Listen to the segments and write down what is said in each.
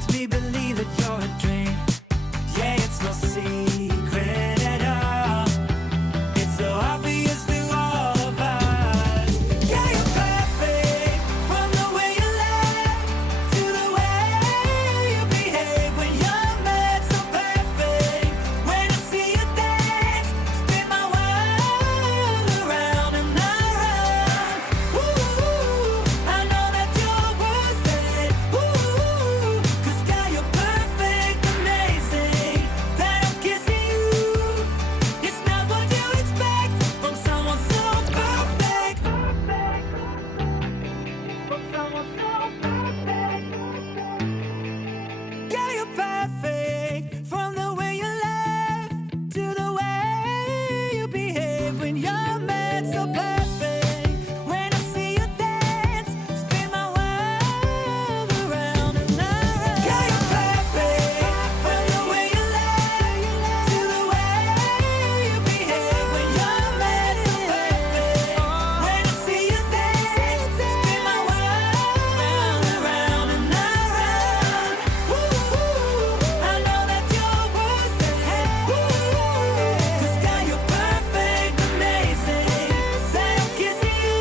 makes me believe that you're a dream. Yeah, it's no secret at all. It's so obvious to all of us. Yeah, you're perfect, from the way you laugh to the way you behave when you're mad. So perfect, when I see you dance, spin my world around and around. Ooh, I know that you're worth it. Ooh, 'cause God, you're perfect, amazing. That I'm kissing you, it's not what you expect from someone so perfect. From someone so perfect. Yeah, you're perfect, from the way you laugh to the way you behave when you're mad. So perfect, when I see you dance, spin my world around and around. Yeah, you're perfect, from the way you laugh to the way you behave when you're mad. So perfect, when I see you dance, spin my world around and around. Ooh, I know that you're worth it. Ooh, 'cause God, you're perfect, amazing. That I'm kissing you,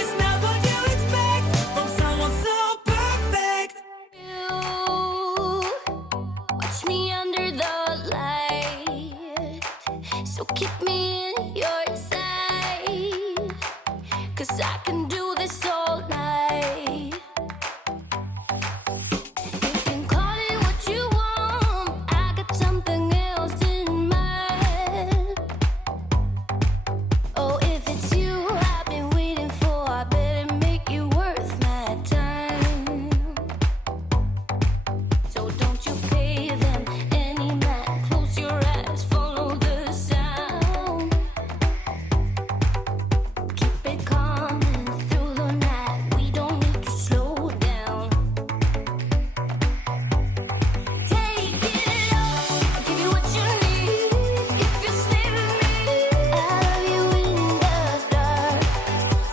it's not what you expect from someone so perfect. You watch me under the light, so keep me in your sight, 'cause I can do this all night. You can call it what you want, I got something else in mind. Oh, if it's you I've been waiting for, I better make you worth my time. So don't you pay them any mind, close your eyes, follow the sound. Keep it coming through the night, we don't need to slow down. Take it all, I'll give you what you need. If you stay with me, I'll love you in the dark.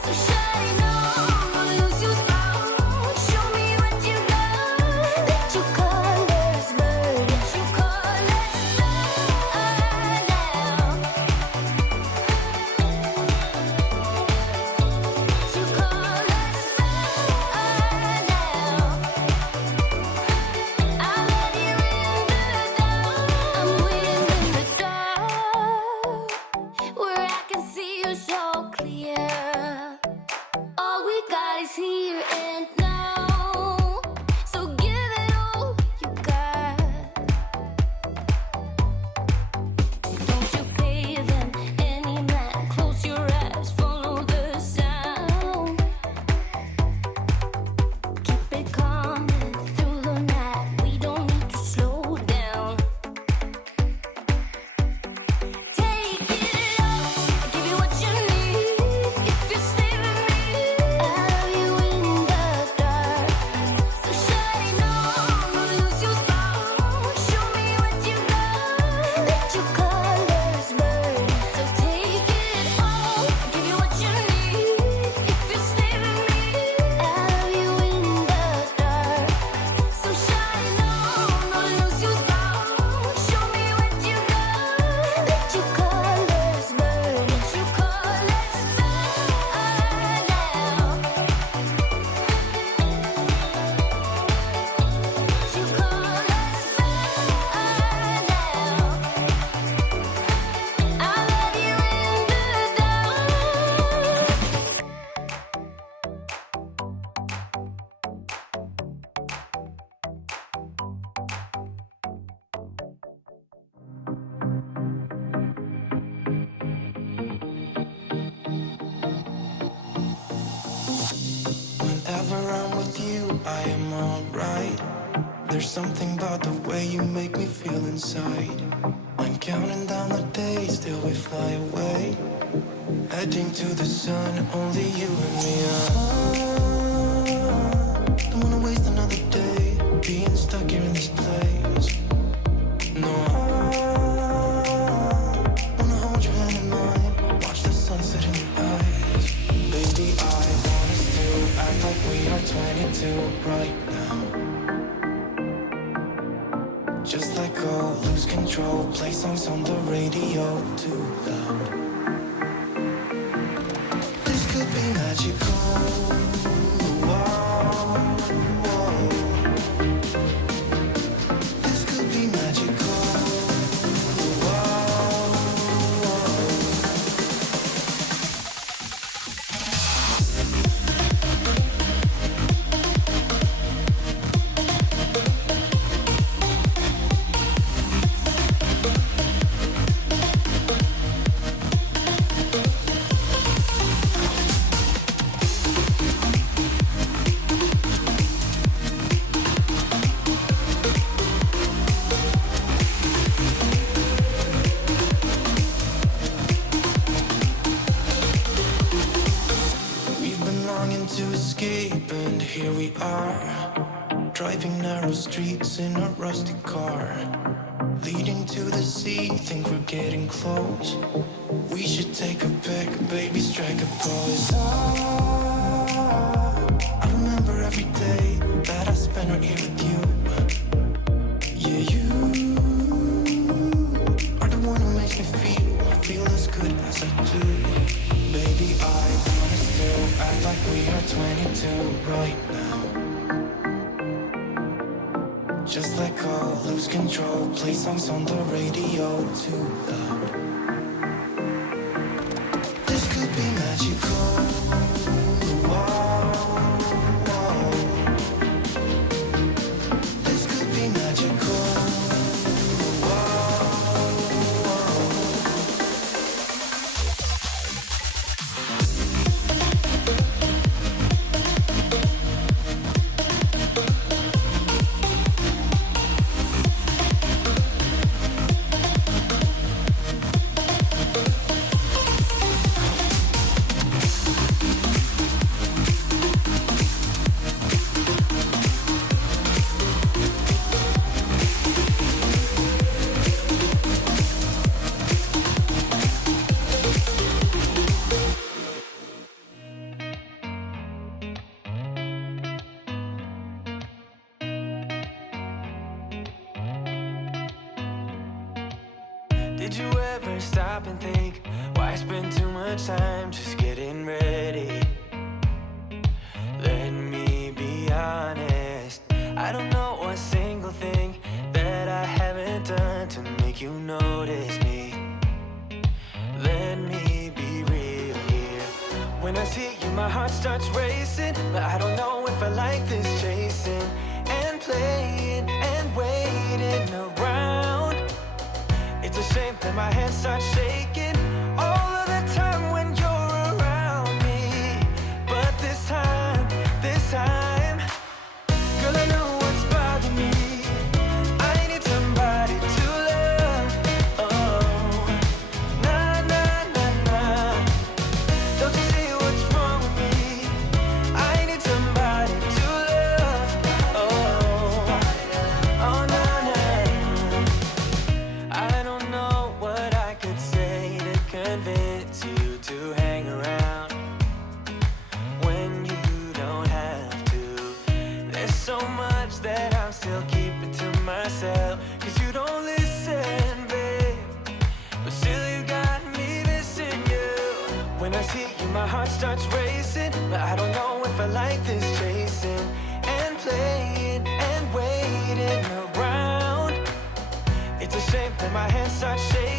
So shine on, don't lose your spark. Show me what you got. Let your colors burn, let your colors burn now. Your colors burn now. I love you in the dark. I'm waiting in the dark, where I can see you so clear. All we got is here and now. So give it all you got. Don't you pay them any mind, close your eyes, follow the sound. Keep it coming through the night, we don't need to slow down. Take it all, I'll give you what you need. If you stay with me, I'll love you in the dark. So shine on, don't lose your spark. Show me what you got. Let your colors burn. So take it all, I'll give you what you need. If you stay with me, I'll love you in the dark. So shine on, don't lose your spark. Show me what you got. Let your colors burn. Let your colors burn now. Your colors burn now. I love you in the dark. Whenever I'm with you, I am alright. There's something about the way you make me feel inside. I'm counting down the days till we fly away, heading to the sun, only you and me. Don't wanna waste another day being stuck here in this place. No, wanna hold your hand in mine, watch the sunset in your eyes. Baby, I want us to act like we are 22 right now. Just let go, lose control. Play songs on the radio too loud. This could be magical. Whoa, whoa. This could be magical. Whoa, whoa. We've been longing to escape, and here we are, driving narrow streets in a rusty car, leading to the sea. Think we're getting close. We should take a pic, baby, strike a pose. I remember every day that I spent right here with you. Yeah, you are the one who makes me feel as good as I do. Baby, I wanna still act like we are 22 right now. Just let go, lose control. Play songs on the radio too loud. This could be magical. Whoa, whoa. This could be magical. Whoa, whoa. Did you ever stop and think, why spend too much time just getting ready? Let me be honest, I don't know a single thing that I haven't done to make you notice me. Let me be real here. When I see you, my heart starts racing, but I don't know if I like this chasing and playing and waiting around. It's a shame that my hands start shaking all of the time when you're around me. But this time, girl, I know what's bothering me. I need somebody to love. Oh, nah, nah, nah, nah. Don't you see what's wrong with me? I need somebody to love. Oh, oh, nah, nah. I don't know what I could say to convince you to hang around when you don't have to. There's so much that I'm still keeping to myself, 'cause you don't listen, babe. But still you got me missing you. When I see you, my heart starts racing, but I don't know if I like this chasing and playing and waiting around. It's a shame that my hands start shaking